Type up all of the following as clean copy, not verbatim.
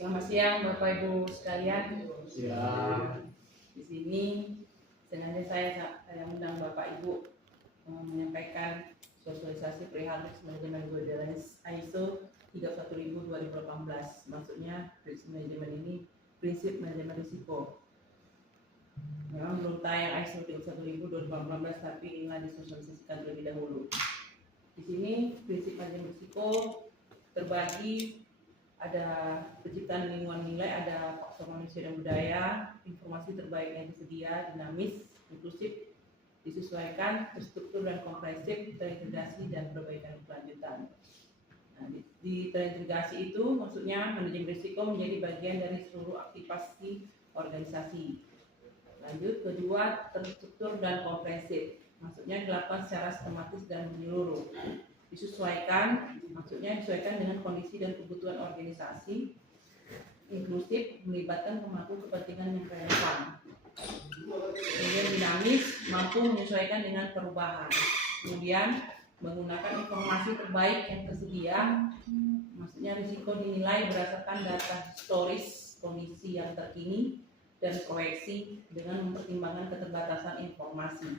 Selamat siang Bapak Ibu sekalian. Siang. Di sini sengaja saya undang Bapak Ibu menyampaikan sosialisasi perihal risk management guidelines ISO 31000/2018. Maksudnya risk management ini prinsip manajemen risiko. Memang belum tayang ISO 31000/2018, tapi inilah disosialisasikan terlebih dahulu. Di sini prinsip manajemen risiko terbagi. Ada penciptaan lingkungan nilai, ada faktor manusia dan budaya, informasi terbaik yang tersedia, dinamis, inklusif, disesuaikan, terstruktur dan komprehensif, terintegrasi dan perbaikan berkelanjutan. Nah, di terintegrasi itu maksudnya manajemen risiko menjadi bagian dari seluruh aktivasi organisasi. Lanjut, kedua, terstruktur dan komprehensif, maksudnya dilakukan secara sistematis dan menyeluruh. Disesuaikan, maksudnya disesuaikan dengan kondisi dan kebutuhan organisasi. Inklusif, melibatkan pemangku kepentingan yang relevan. Kemudian dinamis, mampu menyesuaikan dengan perubahan. Kemudian menggunakan informasi terbaik yang tersedia, maksudnya risiko dinilai berdasarkan data historis kondisi yang terkini dan proyeksi dengan mempertimbangkan keterbatasan informasi.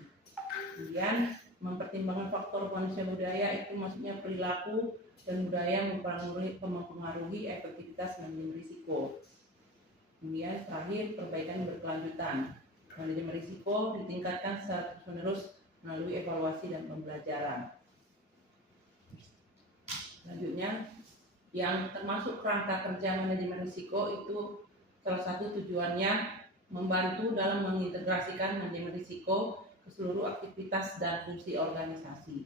Kemudian mempertimbangkan faktor manusia budaya, itu maksudnya perilaku dan budaya mempengaruhi efektivitas manajemen risiko. Kemudian terakhir, perbaikan berkelanjutan. Manajemen risiko ditingkatkan secara terus-menerus melalui evaluasi dan pembelajaran. Selanjutnya, yang termasuk kerangka kerja manajemen risiko itu salah satu tujuannya membantu dalam mengintegrasikan manajemen risiko ke seluruh aktivitas dan fungsi organisasi.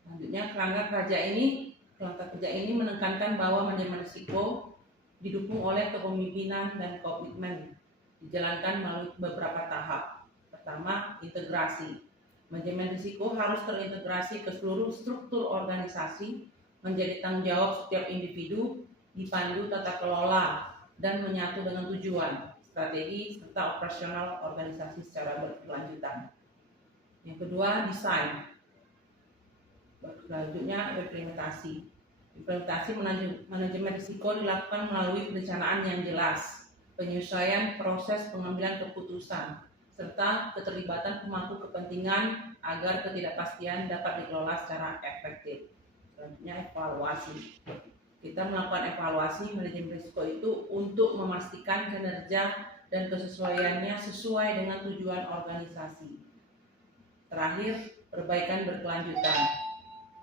Selanjutnya, kerangka kerja ini menekankan bahwa manajemen risiko didukung oleh kepemimpinan dan komitmen, dijalankan melalui beberapa tahap. Pertama, integrasi. Manajemen risiko harus terintegrasi ke seluruh struktur organisasi, menjadi tanggung jawab setiap individu, dipandu tata kelola, dan menyatu dengan tujuan, strategi, serta operasional organisasi secara berkelanjutan. Yang kedua, desain. Selanjutnya, implementasi. Implementasi manajemen risiko dilakukan melalui perencanaan yang jelas, penyesuaian proses pengambilan keputusan, serta keterlibatan pemangku kepentingan agar ketidakpastian dapat dikelola secara efektif. Selanjutnya, evaluasi. Kita melakukan evaluasi manajemen risiko itu untuk memastikan kinerja dan kesesuaiannya sesuai dengan tujuan organisasi. Terakhir, perbaikan berkelanjutan.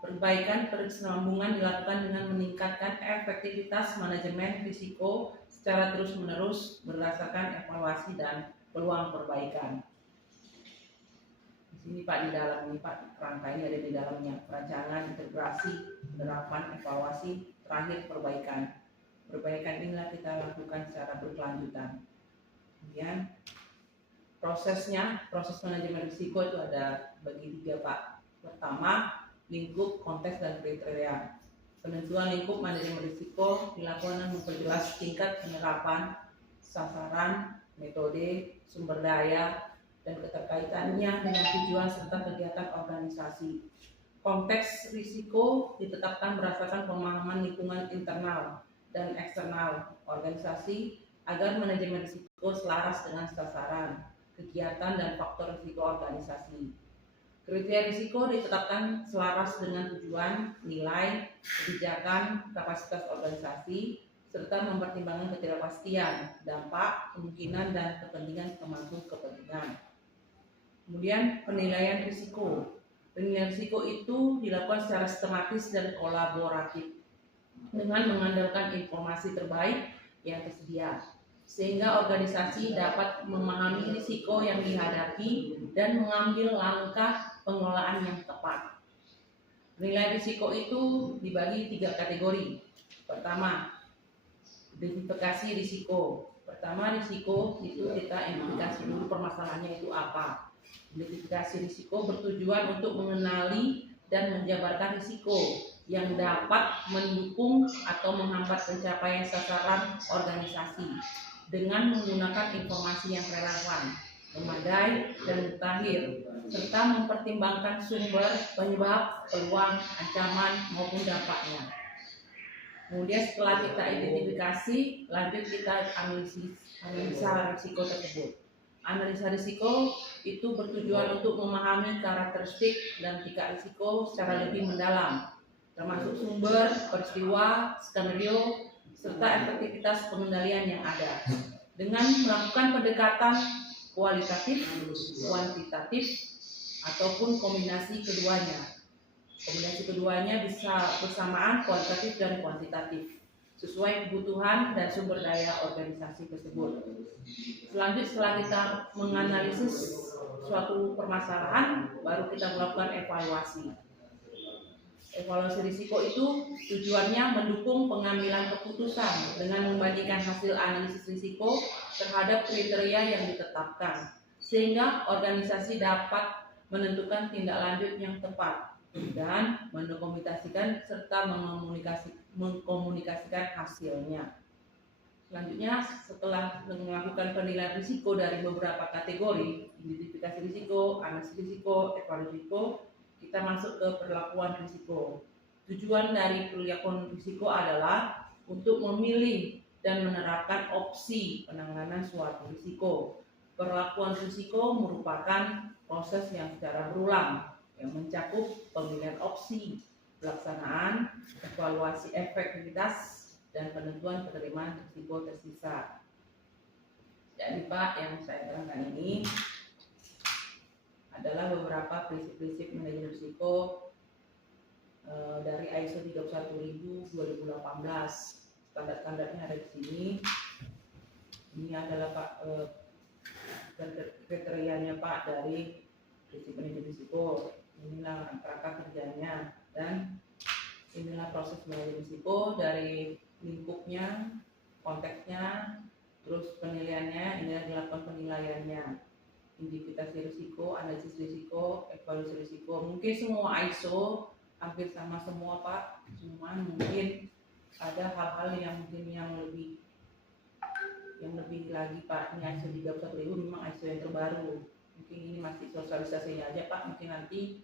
Perbaikan berkesinambungan dilakukan dengan meningkatkan efektivitas manajemen risiko secara terus-menerus berdasarkan evaluasi dan peluang perbaikan. Di sini Pak, di dalam ini Pak, kerangka ini ada di dalamnya: perancangan, integrasi, penerapan, evaluasi, terakhir perbaikan. Perbaikan inilah kita lakukan secara berkelanjutan. Kemudian proses manajemen risiko itu ada bagi 3 Pak. Pertama, lingkup, konteks, dan kriteria. Penentuan lingkup manajemen risiko dilakukan dengan memperjelas tingkat penerapan, sasaran, metode, sumber daya, dan keterkaitannya dengan tujuan serta kegiatan organisasi. Konteks risiko ditetapkan berdasarkan pemahaman lingkungan internal dan eksternal organisasi agar manajemen risiko selaras dengan sasaran, kegiatan, dan faktor risiko organisasi. Kriteria risiko ditetapkan selaras dengan tujuan, nilai, kebijakan, kapasitas organisasi, serta mempertimbangkan ketidakpastian, dampak, kemungkinan, dan kepentingan pemangku kepentingan. Kemudian penilaian risiko. Penilaian risiko itu dilakukan secara sistematis dan kolaboratif dengan mengandalkan informasi terbaik yang tersedia, sehingga organisasi dapat memahami risiko yang dihadapi dan mengambil langkah pengelolaan yang tepat. Penilaian risiko itu dibagi 3 kategori. Pertama, identifikasi risiko. Pertama, risiko itu kita identifikasi dulu permasalahannya itu apa. Identifikasi risiko bertujuan untuk mengenali dan menjabarkan risiko yang dapat mendukung atau menghambat pencapaian sasaran organisasi dengan menggunakan informasi yang relevan, memadai, dan mutakhir, serta mempertimbangkan sumber, penyebab, peluang, ancaman, maupun dampaknya. Kemudian setelah kita identifikasi, lanjut kita analisa risiko tersebut. Analisa risiko itu bertujuan untuk memahami karakteristik dan tingkat risiko secara lebih mendalam, termasuk sumber, peristiwa, skenario, serta efektivitas pengendalian yang ada. Dengan melakukan pendekatan kualitatif, kuantitatif, ataupun kombinasi keduanya. Kombinasi keduanya bisa bersamaan kualitatif dan kuantitatif sesuai kebutuhan dan sumber daya organisasi tersebut. Selanjutnya setelah kita menganalisis suatu permasalahan, baru kita melakukan evaluasi. Evaluasi risiko itu tujuannya mendukung pengambilan keputusan dengan membandingkan hasil analisis risiko terhadap kriteria yang ditetapkan, sehingga organisasi dapat menentukan tindak lanjut yang tepat dan mendokumentasikan serta mengkomunikasikan hasilnya. Selanjutnya, setelah melakukan penilaian risiko dari beberapa kategori, identifikasi risiko, analisis risiko, evaluasi risiko, kita masuk ke perlakuan risiko. Tujuan dari perlakuan risiko adalah untuk memilih dan menerapkan opsi penanganan suatu risiko. Perlakuan risiko merupakan proses yang secara berulang yang mencakup pemilihan opsi, pelaksanaan, evaluasi efektivitas, dan penentuan penerimaan risiko tersisa. Jadi Pak, yang saya terangkan ini adalah beberapa prinsip-prinsip manajemen risiko dari ISO 31000 2018. Standar-standarnya ada di sini. Ini adalah Pak kriterianya Pak dari prinsip manajemen risiko. Inilah kerangka kerjanya dan inilah proses manajemen risiko dari lingkupnya, konteksnya, terus penilaiannya, inilah dilakukan penilaiannya, identifikasi risiko, analisis risiko, evaluasi risiko. Mungkin semua ISO hampir sama semua Pak, cuman mungkin ada hal-hal yang mungkin yang lebih lagi Pak. Ini ISO 31000 memang ISO yang terbaru. Mungkin ini masih sosialisasinya aja Pak, mungkin nanti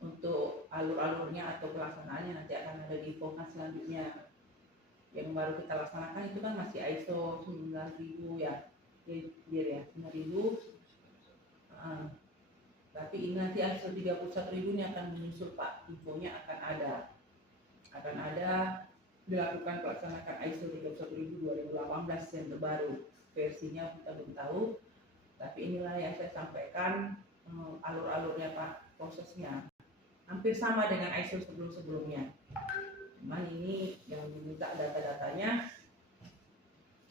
untuk alur-alurnya atau pelaksanaannya nanti akan ada di infokan selanjutnya. Yang baru kita laksanakan itu kan masih ISO 9000 ya, biar ya 9000. Tapi ini nanti ISO 31000 ini akan menyusul Pak, infonya akan ada dilakukan pelaksanakan ISO 31000 2018 yang terbaru. Versinya kita belum tahu, tapi inilah yang saya sampaikan alur-alurnya Pak, prosesnya hampir sama dengan ISO sebelum-sebelumnya. Cuman ini yang diminta data-datanya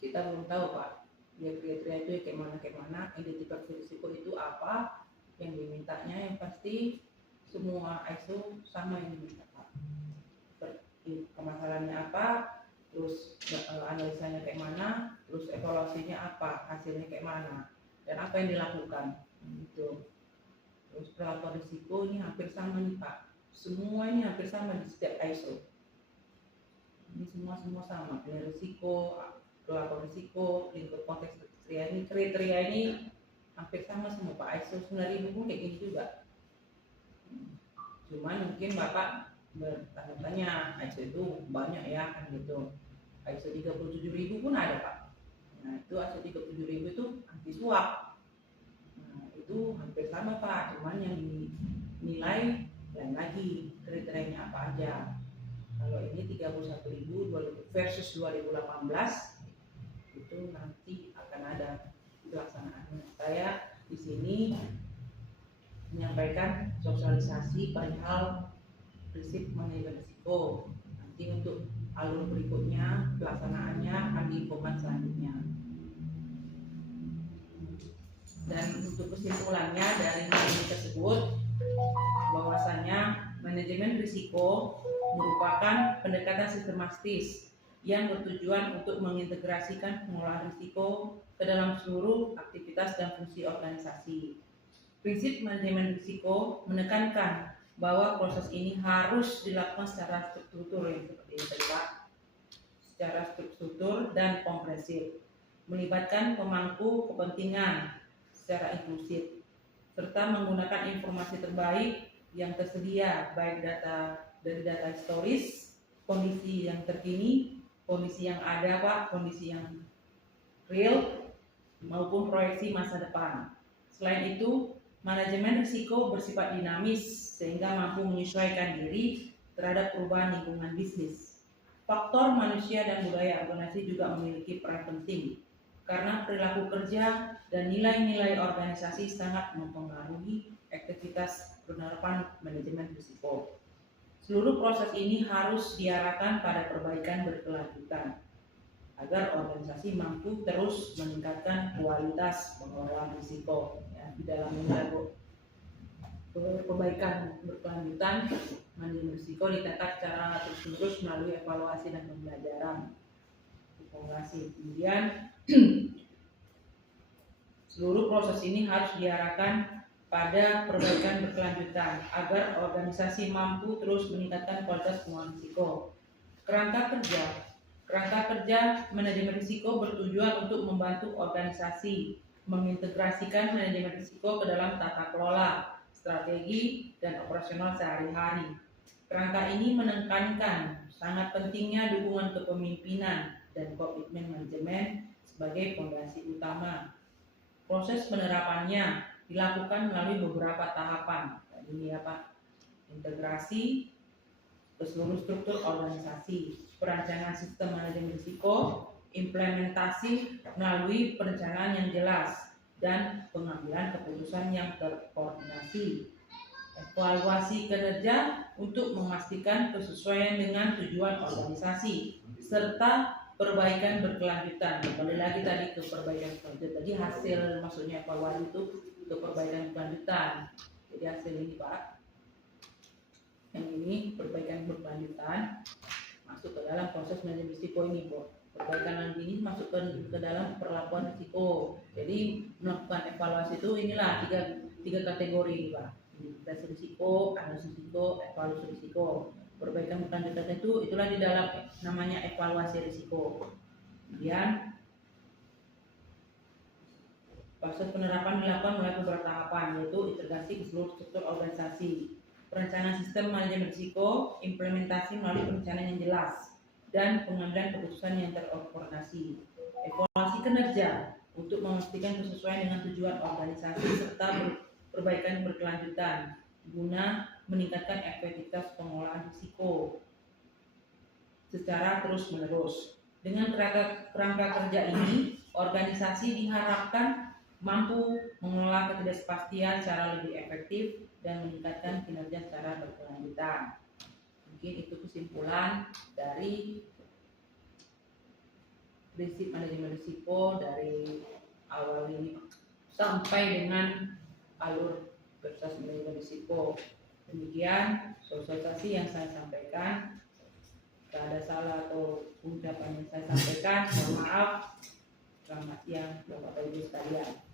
kita belum tahu Pak. Ya kriteria itu kayak mana, identifikasi risiko itu apa yang dimintanya. Yang pasti semua ISO sama yang diminta Pak. Permasalahannya apa, terus analisanya kayak mana, terus evaluasinya apa, hasilnya kayak mana, dan apa yang dilakukan. Gitu. Terus perlakuan risiko ini hampir sama nih Pak. Semua ini hampir sama di setiap ISO. Ini semua sama. Penilaian risiko, perlakuan risiko, lingkup konteks kriteria ini hampir sama semua Pak. ISO 9000 pun kayak gini juga. Cuman mungkin Bapak bertanya-tanya, ISO itu banyak ya kan gitu. ISO 37000 pun ada Pak. Nah itu ISO 37000 itu anti suap. Itu hampir sama Pak, cuman yang dinilai lain lagi kriterianya apa aja. Kalau ini 31000 versus 2018 itu nanti akan ada pelaksanaannya. Saya di sini menyampaikan sosialisasi perihal prinsip manajemen risiko. Nanti untuk alur berikutnya pelaksanaannya akan diinfokan selanjutnya. Dan untuk kesimpulannya dari materi tersebut, bahwasanya manajemen risiko merupakan pendekatan sistematis yang bertujuan untuk mengintegrasikan pengelolaan risiko ke dalam seluruh aktivitas dan fungsi organisasi. Prinsip manajemen risiko menekankan bahwa proses ini harus dilakukan secara struktur yang seperti ini tadi Pak, secara struktur dan komprehensif, melibatkan pemangku kepentingan secara inklusif, serta menggunakan informasi terbaik yang tersedia, baik dari data historis, kondisi yang terkini, kondisi yang ada Pak, kondisi yang real maupun proyeksi masa depan. Selain itu, manajemen risiko bersifat dinamis sehingga mampu menyesuaikan diri terhadap perubahan lingkungan bisnis. Faktor manusia dan budaya organisasi juga memiliki peran penting karena perilaku kerja dan nilai-nilai organisasi sangat mempengaruhi aktivitas penerapan manajemen risiko. Seluruh proses ini harus diarahkan pada perbaikan berkelanjutan agar organisasi mampu terus meningkatkan kualitas pengelolaan risiko. Ya, di dalam perbaikan berkelanjutan, manajemen risiko ditata secara terus-menerus melalui evaluasi dan pembelajaran. Evaluasi kemudian seluruh proses ini harus diarahkan pada perbaikan berkelanjutan agar organisasi mampu terus meningkatkan kualitas pengelolaan risiko. Kerangka kerja manajemen risiko bertujuan untuk membantu organisasi mengintegrasikan manajemen risiko ke dalam tata kelola, strategi, dan operasional sehari-hari. Kerangka ini menekankan sangat pentingnya dukungan kepemimpinan dan komitmen manajemen sebagai fondasi utama. Proses penerapannya dilakukan melalui beberapa tahapan. Ini ya Pak, integrasi ke seluruh struktur organisasi, perencanaan sistem manajemen risiko, implementasi melalui perencanaan yang jelas, dan pengambilan keputusan yang terkoordinasi. Evaluasi kinerja untuk memastikan kesesuaian dengan tujuan organisasi, serta perbaikan berkelanjutan. Kembali lagi tadi ke perbaikan berkelanjutan. Tadi hasil maksudnya evaluasi itu ke perbaikan berkelanjutan. Jadi hasil ini Pak, yang ini perbaikan berkelanjutan masuk ke dalam proses manajemen risiko ini Bu. Perbaikan ini masuk ke dalam perlakuan risiko. Jadi melakukan evaluasi itu inilah tiga kategori ini Pak. Identifikasi risiko, analisis risiko, evaluasi risiko. Perbaikan berkelanjutan itu itulah di dalam namanya evaluasi risiko. Kemudian proses penerapan dilakukan melalui beberapa tahapan, yaitu integrasi ke seluruh struktur organisasi, perencanaan sistem manajemen risiko, implementasi melalui perencanaan yang jelas, dan pengambilan keputusan yang terkoordinasi. Evaluasi kinerja untuk memastikan kesesuaian dengan tujuan organisasi serta perbaikan berkelanjutan guna meningkatkan efektivitas pengelolaan risiko secara terus-menerus. Dengan kerangka kerja ini, organisasi diharapkan mampu mengelola ketidakpastian secara lebih efektif dan meningkatkan kinerja secara berkelanjutan. Mungkin itu kesimpulan dari prinsip manajemen risiko dari awal ini sampai dengan alur proses manajemen risiko. Demikian sosialisasi yang saya sampaikan. Jika ada salah atau ucapan yang saya sampaikan, mohon maaf. Selamat siang Bapak Ibu sekalian.